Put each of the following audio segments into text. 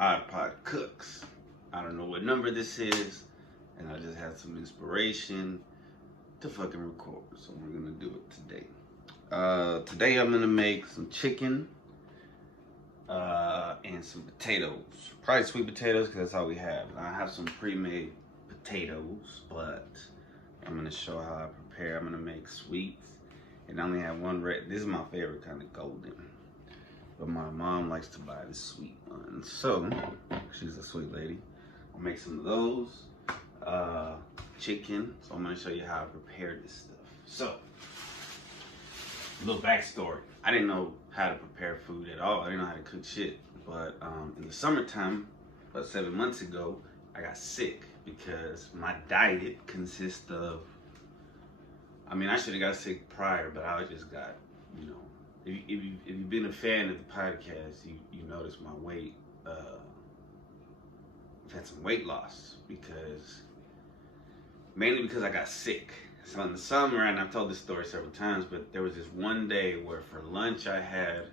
Odd Pod Cooks. I don't know what number this is, and I just had some inspiration to fucking record, so we're gonna do it today. Today I'm gonna make some chicken and some potatoes. Probably sweet potatoes because that's all we have. I have some pre-made potatoes, but I'm gonna show how I prepare. I'm gonna make sweets, and I only have one red. This is my favorite kind of golden, but my mom likes to buy the sweet one, so she's a sweet lady. I'll make some of those. Chicken. So I'm gonna show you how I prepare this stuff. So, a little backstory. I didn't know how to prepare food at all. I didn't know how to cook shit. But in the summertime, about 7 months ago, I got sick because my diet consists of, I mean, I should have got sick prior, but I just got, you know, if you've been a fan of the podcast, you notice my weight, I've had some weight loss mainly because I got sick. So in the summer, and I've told this story several times, but there was this one day where for lunch I had,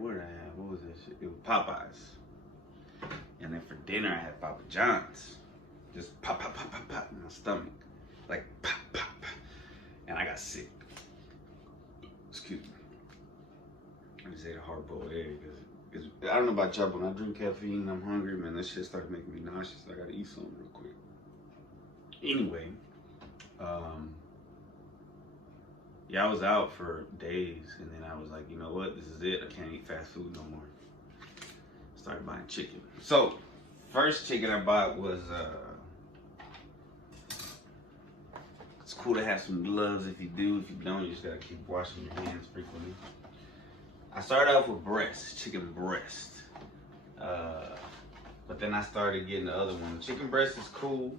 what did I have? What was that shit? It was Popeyes. And then for dinner I had Papa John's. Just pop, pop, pop, pop, pop in my stomach. Like pop, pop, pop. And I got sick. Excuse me. I just ate a hard-boiled egg. I don't know about y'all, but when I drink caffeine, I'm hungry, man. That shit started making me nauseous. I gotta eat something real quick. Anyway, yeah, I was out for days, and then I was like, you know what? This is it. I can't eat fast food no more. Started buying chicken. So, first chicken I bought was, it's cool to have some gloves if you do. If you don't, you just gotta keep washing your hands frequently. I started off with chicken breast. But then I started getting the other one. Chicken breast is cool.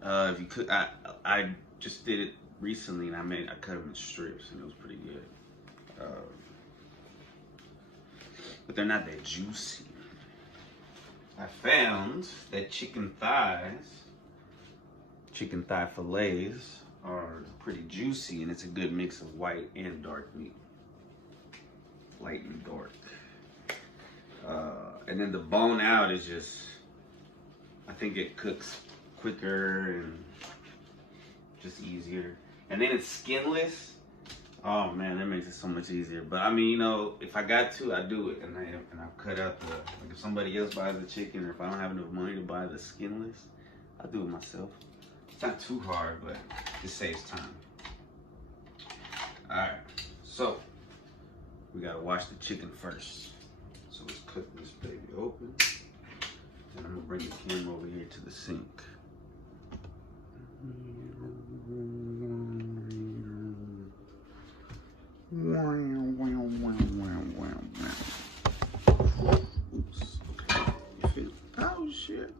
If you cook, I just did it recently, and I cut them in strips, and it was pretty good. But they're not that juicy. I found that chicken thigh fillets are pretty juicy, and it's a good mix of white and dark meat. Light and dark. And then the bone out is just, I think it cooks quicker and just easier. And then it's skinless. Oh man, that makes it so much easier. But I mean, you know, if I got to, I do it. And I've cut out like if somebody else buys the chicken, or if I don't have enough money to buy the skinless, I'll do it myself. It's not too hard, but it saves time. All right, so we gotta wash the chicken first. So let's cut this baby open. And I'm gonna bring the camera over here to the sink. Oops. You feel? Oh shit.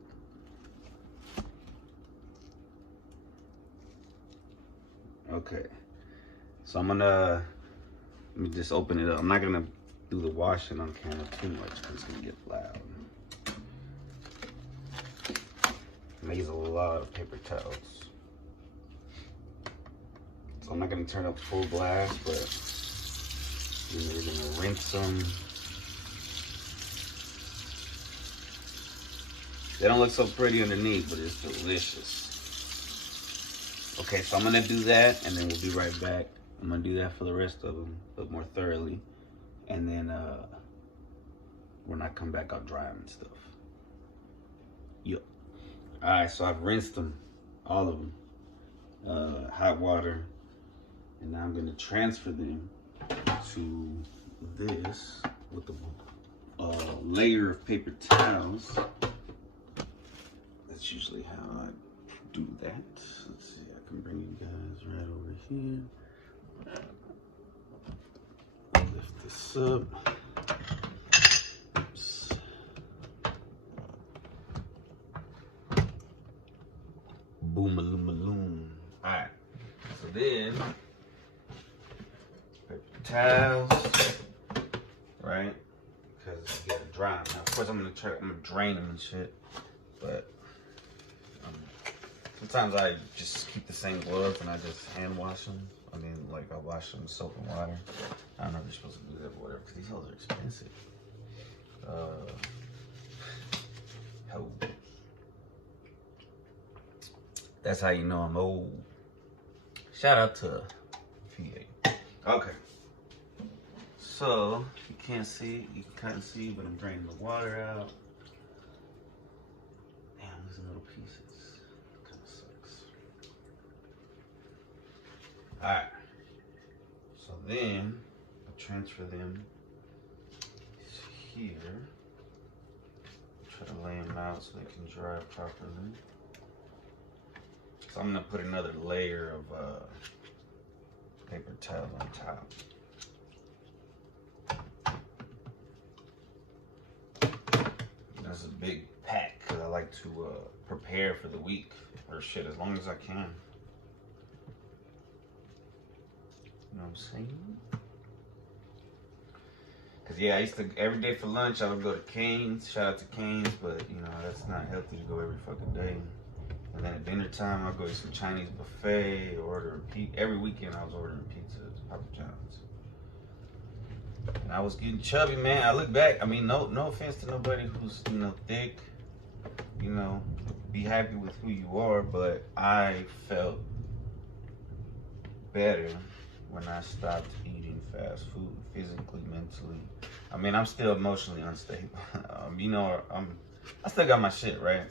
Okay. So let me just open it up. I'm not gonna do the washing on camera too much because it's gonna get loud. I use a lot of paper towels. So I'm not gonna turn up full blast, but we're gonna rinse them. They don't look so pretty underneath, but it's delicious. Okay, so I'm gonna do that, and then we'll be right back. I'm gonna do that for the rest of them, but more thoroughly. And then when I come back, I'll dry them and stuff. Yep. All right, so I've rinsed them, all of them, hot water, and now I'm gonna transfer them to this with the layer of paper towels. That's usually how I do that. Let's see, I can bring you guys right over here. Lift this up. Oops. Boom-a-loom-a-loom. Alright. So then, paper towels, right? Because it's getting dry. Now, of course, I'm gonna drain them and shit. But sometimes I just keep the same gloves and I just hand wash them. And then, like, I wash them with soap and water. I don't know if you're supposed to do that or whatever, because these hoes are expensive. Ho. That's how you know I'm old. Shout out to PA. Okay. So, you can't see, you can kind of see, but I'm draining the water out. Damn, these little pieces. Kind of sucks. Alright. So then, I transfer them here. Try to lay them out so they can dry properly. So I'm gonna put another layer of paper towel on top. That's a big pack because I like to prepare for the week or shit as long as I can. You know what I'm saying? Cause yeah, I used to every day for lunch I would go to Cane's. Shout out to Cane's, but you know that's not healthy to go every fucking day. And then at dinner time I'd go to some Chinese buffet or order pizza. Every weekend I was ordering pizza at Papa John's. And I was getting chubby, man. I look back. I mean, no offense to nobody who's thick. You know, be happy with who you are, but I felt better when I stopped eating fast food, physically, mentally. I mean, I'm still emotionally unstable. You know, I still got my shit, right?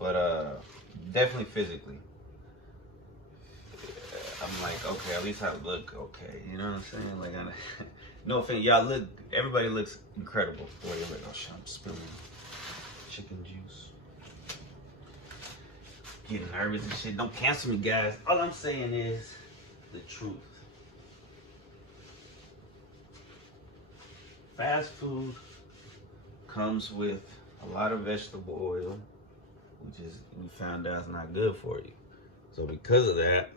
But definitely physically. I'm like, okay, at least I look okay. You know what I'm saying? Like, no offense, y'all everybody looks incredible the way they look. Oh shit, I'm spilling chicken juice. Getting nervous and shit. Don't cancel me, guys. All I'm saying is the truth. Fast food comes with a lot of vegetable oil, which is we found out is not good for you. So because of that,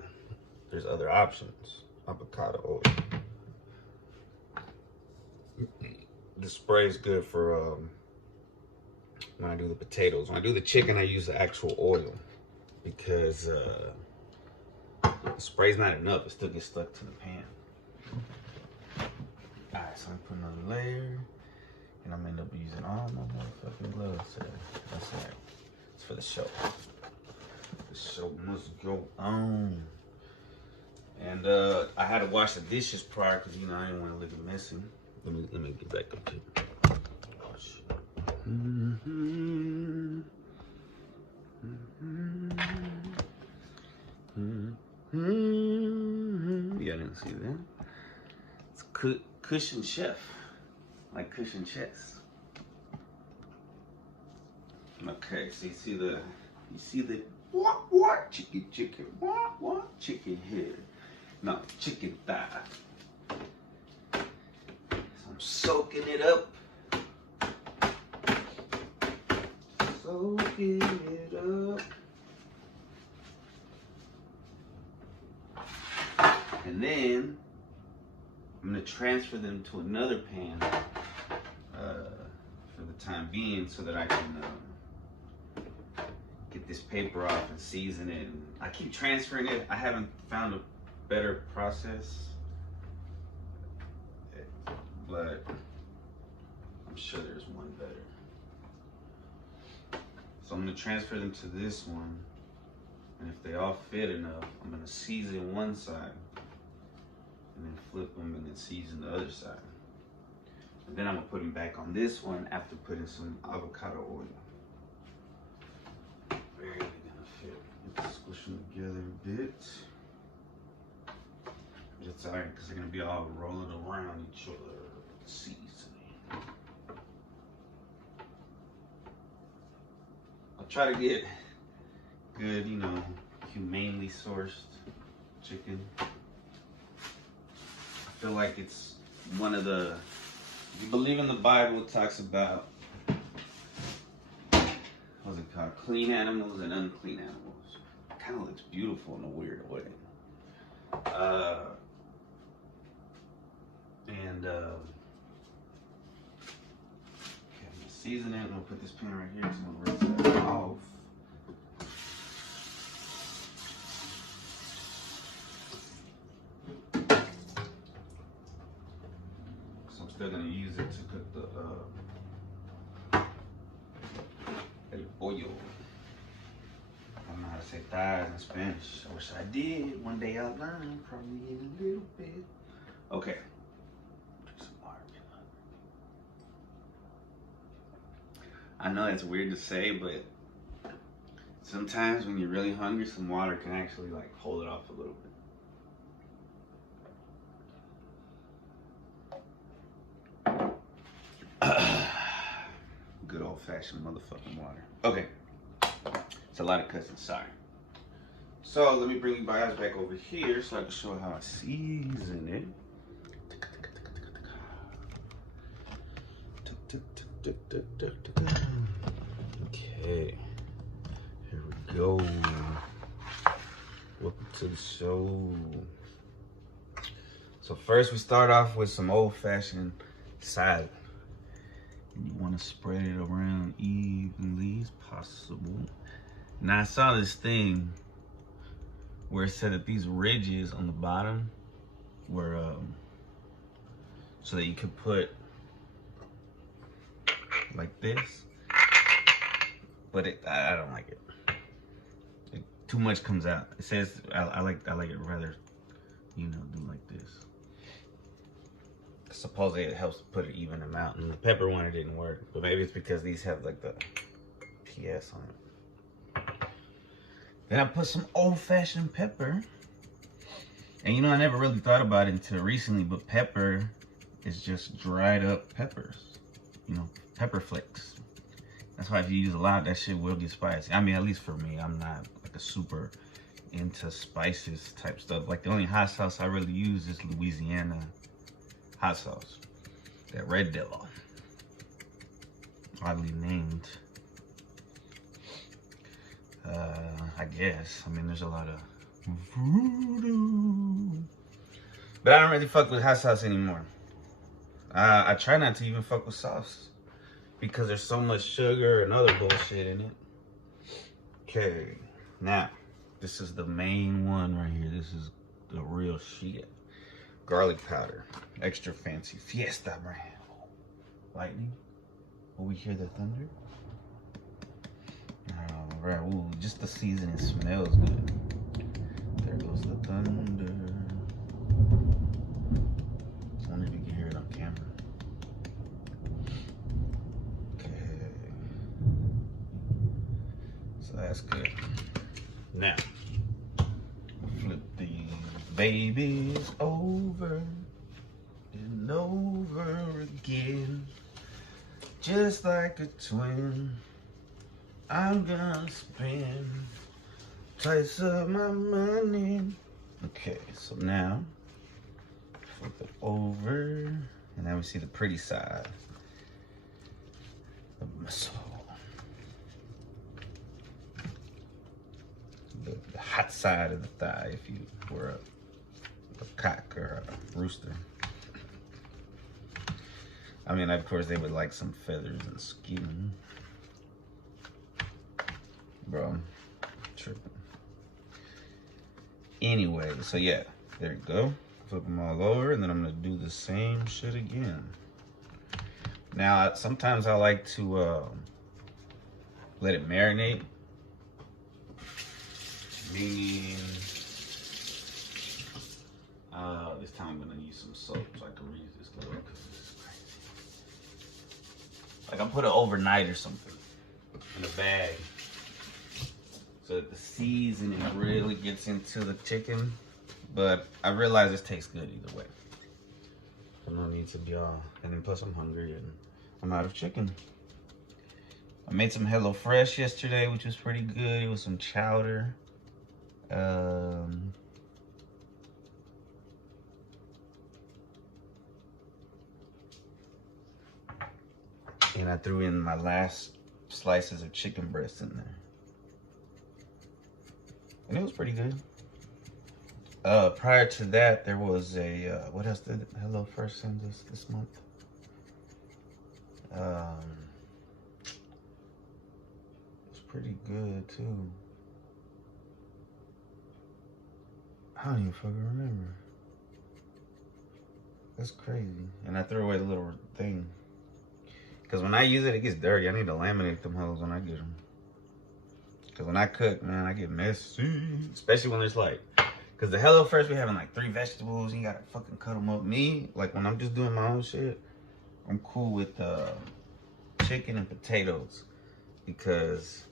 there's other options. Avocado oil. The spray is good for when I do the potatoes. When I do the chicken, I use the actual oil because the spray's not enough. It still gets stuck to the pan. Alright, so I'm putting another layer, and I'm gonna end up using all my motherfucking gloves today. That's right. It's for the show. The show must go on. And I had to wash the dishes prior because I didn't want to leave it messy. Let me get back up to it. Oh shit. Yeah, I didn't see that. It's cushion chef, like cushion chest. Okay, so you see the what chicken what chicken head, no chicken thigh. So I'm soaking it up, soaking it up, and then I'm gonna transfer them to another pan for the time being, so that I can get this paper off and season it. And I keep transferring it. I haven't found a better process, but I'm sure there's one better. So I'm gonna transfer them to this one, and if they all fit enough, I'm gonna season one side, and then flip them and then season the other side. And then I'm gonna put them back on this one after putting some avocado oil. Barely gonna fit. Let's squish them together a bit. But it's alright because they're gonna be all rolling around each other. Seasoning. I'll try to get good, humanely sourced chicken. I feel like it's one of the, if you believe in the Bible, it talks about, what's it called, clean animals and unclean animals. It kind of looks beautiful in a weird way. Okay, I'm gonna season it. I'm gonna put this pan right here, so I'm gonna rinse that off. still gonna use it to cook the el pollo. I don't know how to say thighs in Spanish. I wish I did. One day I'll learn, probably in a little bit. Okay. Drink some water. I know it's weird to say, but sometimes when you're really hungry, some water can actually like hold it off a little bit. Good old fashioned motherfucking water. Okay. It's a lot of cussing, sorry. So let me bring you guys back over here so I can show how I season it. Okay, here we go. Welcome to the show. So first we start off with some old-fashioned salad. And you want to spread it around evenly as possible. Now I saw this thing where it said that these ridges on the bottom were so that you could put like this, but I don't like it. Too much comes out. It says I like it rather, you know, do like this. Supposedly it helps put an even amount, and the pepper one it didn't work, but maybe it's because these have like the PS on it. Then I put some old-fashioned pepper, and you know, I never really thought about it until recently, but pepper is just dried up peppers, you know, pepper flakes. That's why if you use a lot, that shit will get spicy. I mean, at least for me, I'm not like a super into spices type stuff. Like the only hot sauce I really use is Louisiana hot sauce, that Red Devil, oddly named. I guess. I mean, there's a lot of voodoo, but I don't really fuck with hot sauce anymore. I try not to even fuck with sauce because there's so much sugar and other bullshit in it. Okay, now this is the main one right here. This is the real shit. Garlic powder, extra fancy, Fiesta brand. Lightning. Will we hear the thunder? All right. Ooh, just the seasoning smells good. There goes the thunder. I wonder if you can hear it on camera. Okay. So that's good. Now, flip these babies over and over again. Just like a twin, I'm gonna spend twice of my money. Okay, so now flip it over, and now we see the pretty side of my soul. The hot side of the thigh, if you were a cock or a rooster. I mean, of course, they would like some feathers and skin. Bro, tripping. Anyway, so yeah, there you go. Flip them all over, and then I'm gonna do the same shit again. Now, sometimes I like to let it marinate. Meaning, this time I'm gonna use some soap so I can reuse this little, because this is crazy. Like I put it overnight or something in a bag so that the seasoning really gets into the chicken. But I realize this tastes good either way. So no need to be all, and then plus I'm hungry and I'm out of chicken. I made some HelloFresh yesterday, which was pretty good. It was some chowder. And I threw in my last slices of chicken breast in there. And it was pretty good. Prior to that, there was a, what else did HelloFresh send us this month? It's pretty good too. I don't even fucking remember. That's crazy. And I threw away the little thing. Because when I use it, it gets dirty. I need to laminate them hoes when I get them. Because when I cook, man, I get messy. Especially when it's like, because the HelloFresh, we having like 3 vegetables. You gotta fucking cut them up. Me, like when I'm just doing my own shit, I'm cool with chicken and potatoes. Because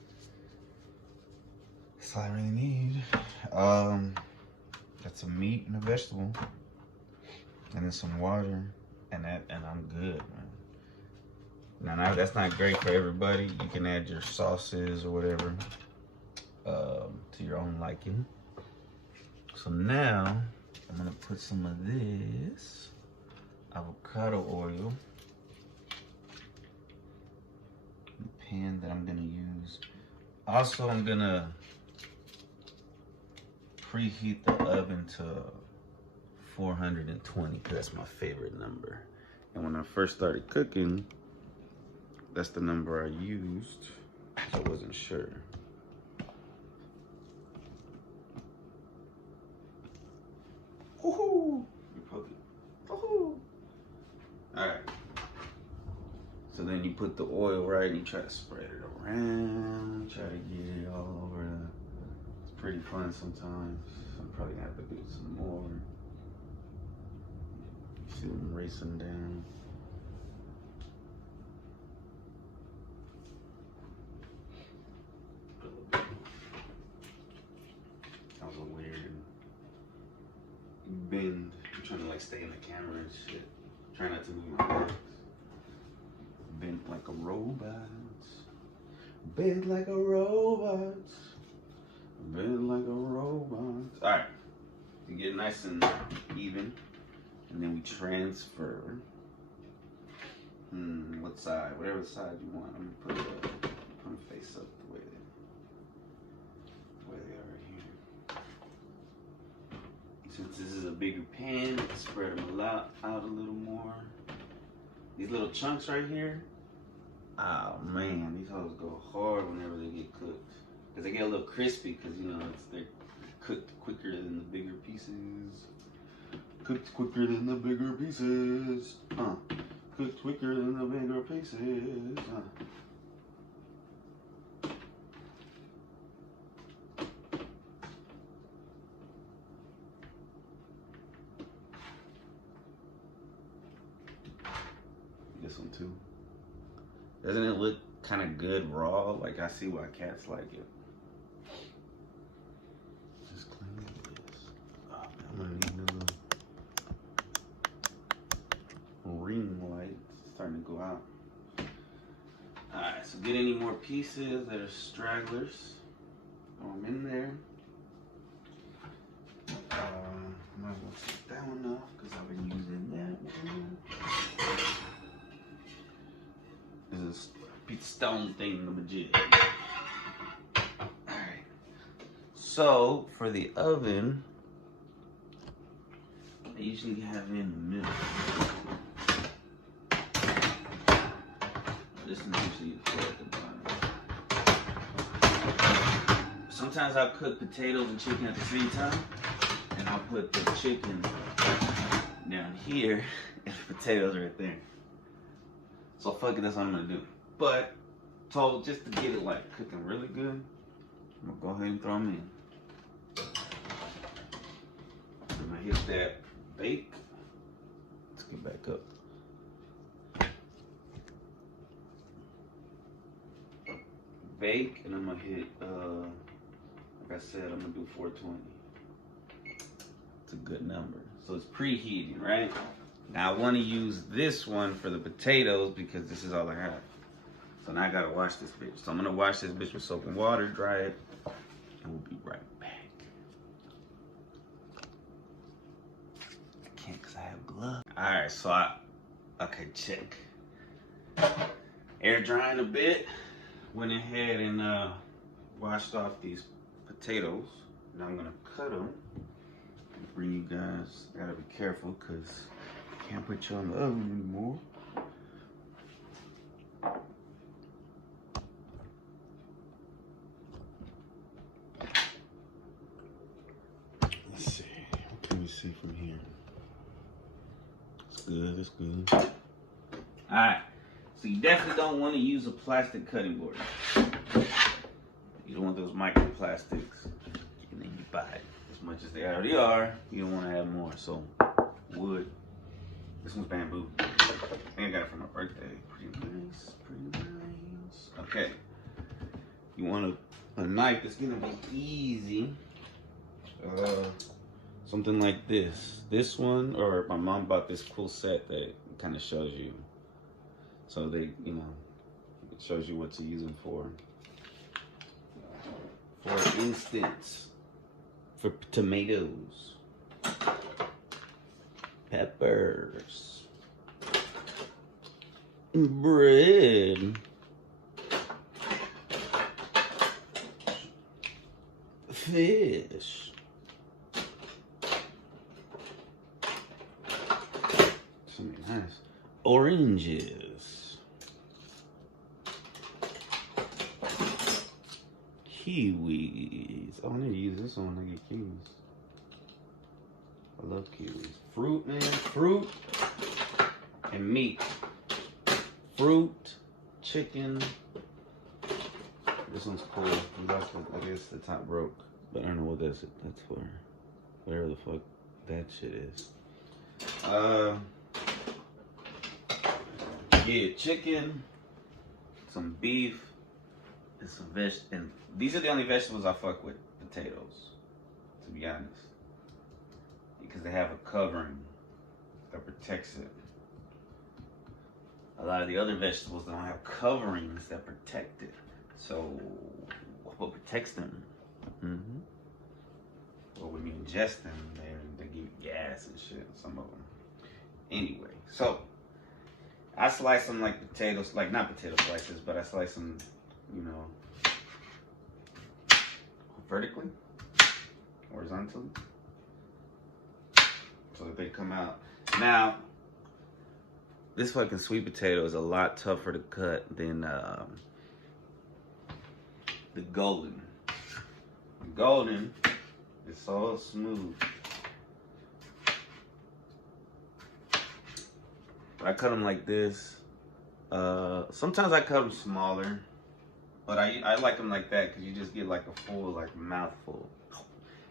that's all I really need. That's some meat and a vegetable. And then some water. And I'm good, man. Now, that's not great for everybody. You can add your sauces or whatever to your own liking. So now, I'm gonna put some of this avocado oil in the pan that I'm gonna use. Also, I'm gonna preheat the oven to 420, because that's my favorite number. And when I first started cooking, that's the number I used, so I wasn't sure. Woohoo! You poke it. Woohoo! Alright. So then you put the oil right and you try to spread it around. Try to get it all over. It's pretty fun sometimes. I'm probably gonna have to do some more. See them racing down. That was a weird bend. I'm trying to like stay in the camera and shit. Try not to move my legs. Bent like a robot. Bent like a robot. Bent like a robot. Alright. You get nice and even. And then we transfer. What side? Whatever side you want. I'm gonna put them face up the way they are right here. Since this is a bigger pan, spread them out a little more. These little chunks right here, oh man, these hoes go hard whenever they get cooked. Because they get a little crispy, because you know, they're cooked quicker than the bigger pieces. Cooked quicker than the bigger pieces. Cooked quicker than the bigger pieces. This one too. Doesn't it look kind of good raw? Like, I see why cats like it. Just clean this. Oh, man, I'm gonna need another ring light. It's starting to go out. Alright, so get any more pieces that are stragglers. Throw them in there. Might as well take that one off because I've been using that one. This is a piece of stone thing, the majig. Alright. So, for the oven, I usually have it in the middle. This is usually at the bottom. Sometimes I'll cook potatoes and chicken at the same time. And I'll put the chicken down here and the potatoes right there. So fuck it, that's what I'm gonna do. But, so just to get it like cooking really good, I'm gonna go ahead and throw them in. I'm gonna hit that bake. Let's get back up. Bake, and I'm gonna hit, like I said, I'm gonna do 420. It's a good number. So it's preheating, right? Now I want to use this one for the potatoes because this is all I have. So now I gotta wash this bitch. So I'm gonna wash this bitch with soap and water, dry it, and we'll be right back. I can't because I have gloves. Alright, so okay, check. Air drying a bit. Went ahead and washed off these potatoes. Now I'm gonna cut them. Bring you guys, gotta be careful because I can't put you on the oven anymore. Let's see, what can we see from here? Let's good. That's good. All right. So you definitely don't want to use a plastic cutting board. You don't want those microplastics. And then you buy it as much as they already are. You don't want to have more. So wood. This one's bamboo. I think I got it for my birthday. Pretty nice. Pretty nice. Okay. You want a knife that's gonna be easy. Something like this. This one, or my mom bought this cool set that kind of shows you. So they, you know, it shows you what to use them for. For instance, for tomatoes, peppers, bread, fish, something nice, oranges, kiwis. Oh, I need to use this one when I get kiwis. I love kiwis. Fruit, man. Fruit and meat. Fruit, chicken. This one's cool. I guess the top broke. But I don't know what that's for. Whatever the fuck that shit is. Yeah, chicken, some beef, and some and these are the only vegetables I fuck with. Potatoes, to be honest, because they have a covering that protects it. A lot of the other vegetables don't have coverings that protect it. So, what protects them? Well, when you ingest them, they give you gas and shit. Some of them. Anyway, so I slice them like potatoes, like not potato slices, but I slice them, you know, vertically, horizontally, so that they come out. Now, this fucking sweet potato is a lot tougher to cut than the golden. The golden is so smooth. I cut them like this. Sometimes I cut them smaller, but I like them like that because you just get like a full mouthful.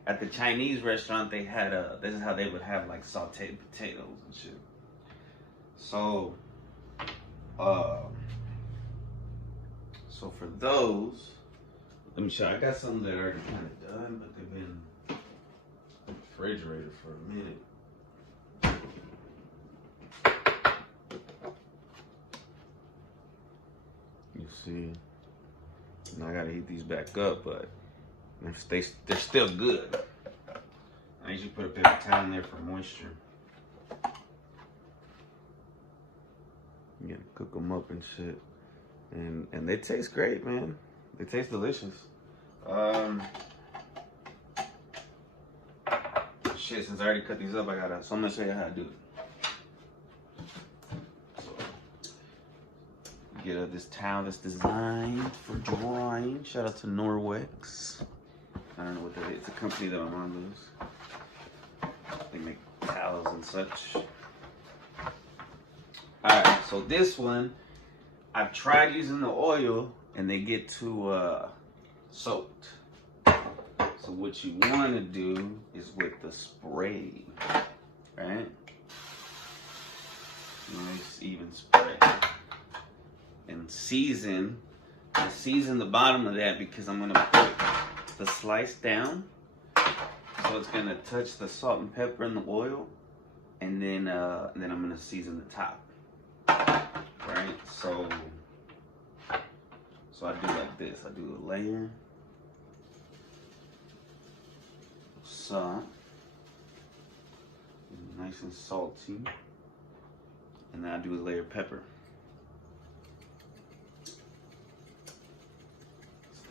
At the Chinese restaurant, they had this is how they would have like sauteed potatoes and shit. So for those, let me show you. I got some that are already kind of done, but they've been in the refrigerator for a minute. You see, now I gotta heat these back up, but they're still good. I usually put a paper towel in there for moisture. You gotta cook them up and shit, and they taste great, man. They taste delicious. Shit, since I already cut these up, so I'm gonna show you how to do it. Get this towel that's designed for drying. Shout out to Norwex. I don't know what that is. It's a company that my mom knows. They make towels and such. Alright, so this one, I've tried using the oil and they get too soaked. So what you want to do is with the spray, right? Nice even spray. And season the bottom of that because I'm gonna put the slice down, so it's gonna touch the salt and pepper and the oil, and then I'm gonna season the top, right? So I do like this. I do a layer salt, nice and salty, and then I do a layer of pepper.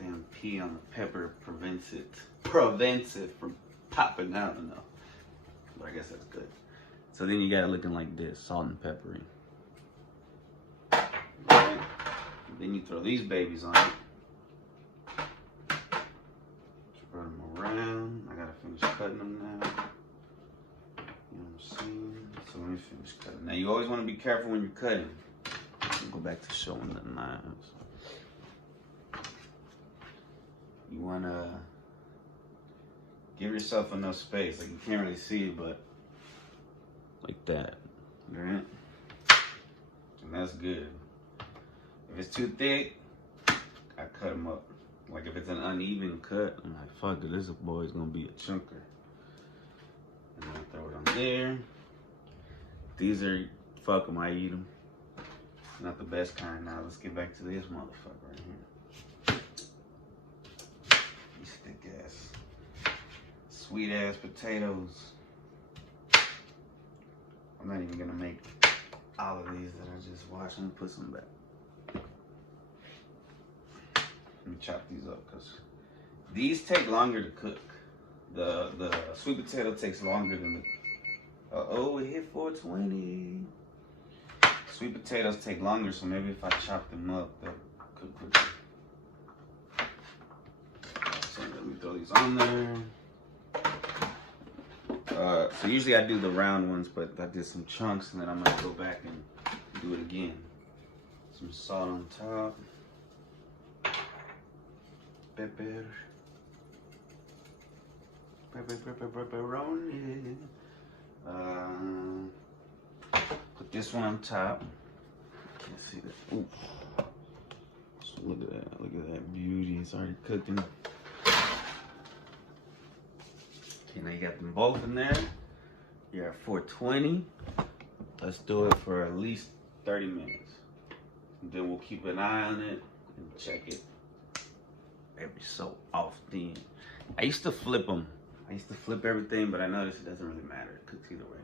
Damn pee on the pepper prevents it from popping out enough. But I guess that's good. So then you got it looking like this, salt and peppery. Right. Then you throw these babies on it. Spread them around. I gotta finish cutting them now. You know what I'm saying? So let me finish. Just cutting. Now you always want to be careful when you're cutting. Go back to showing the knives. You want to give yourself enough space. Like you can't really see it, but like that. Alright? And that's good. If it's too thick, I cut them up. Like if it's an uneven cut, I'm like, fuck it, this boy's gonna be a chunker. And then throw it on there. These are, fuck them, I eat them. Not the best kind. Now let's get back to this motherfucker right here. These thick ass, sweet ass potatoes. I'm not even gonna make all of these that I just washed. I'm gonna put some back. Let me chop these up because these take longer to cook. The sweet potato takes longer than the. Oh, it hit 420. Sweet potatoes take longer, so maybe if I chop them up, they'll cook quicker. So let me throw these on there. So usually I do the round ones, but I did some chunks, and then I'm gonna go back and do it again. Some salt on top. Pepper. Pepperoni. Put this one on top. Can't see that. Ooh. So look at that. Look at that beauty. It's already cooking. Okay, now you got them both in there. You're at 420. Let's do it for at least 30 minutes. And then we'll keep an eye on it and check it every so often. I used to flip them. I used to flip everything, but I noticed it doesn't really matter. It cooks either way.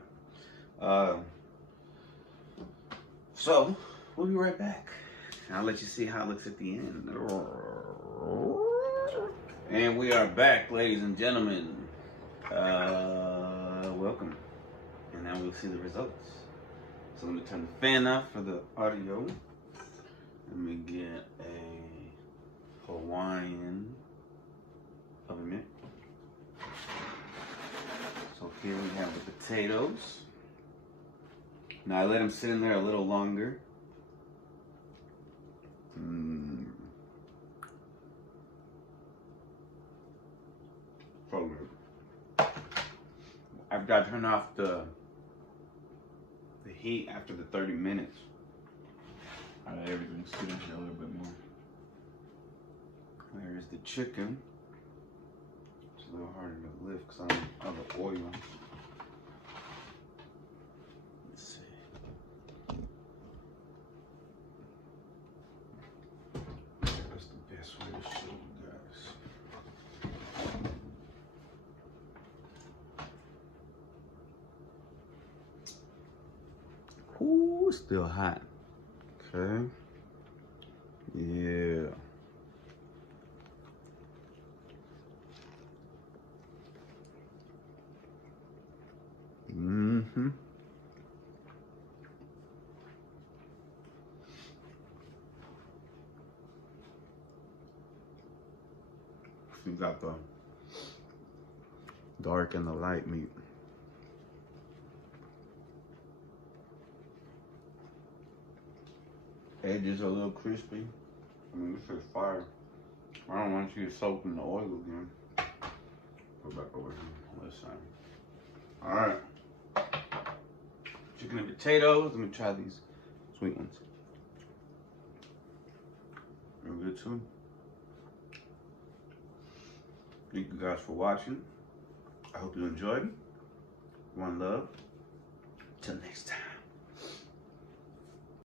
So, we'll be right back. I'll let you see how it looks at the end. And we are back, ladies and gentlemen. Welcome. And now we'll see the results. So let me turn the fan off for the audio. Let me get a Hawaiian oven mitt. So here we have the potatoes. Now I let them sit in there a little longer. So good. After I turn off the heat after the 30 minutes, I let everything sit in here a little bit more. There's the chicken. It's a little harder to lift because I don't have the oil. Let's see. That's the best way to show you guys. Ooh, still hot. Okay. Yeah. You got the dark and the light meat. Edges are a little crispy. I mean, this is fire. I don't want you to soak in the oil again. Go back over here on this side. All right. Chicken and potatoes. Let me try these sweet ones. They're good too. Thank you guys for watching. I hope you enjoyed. One love. Till next time.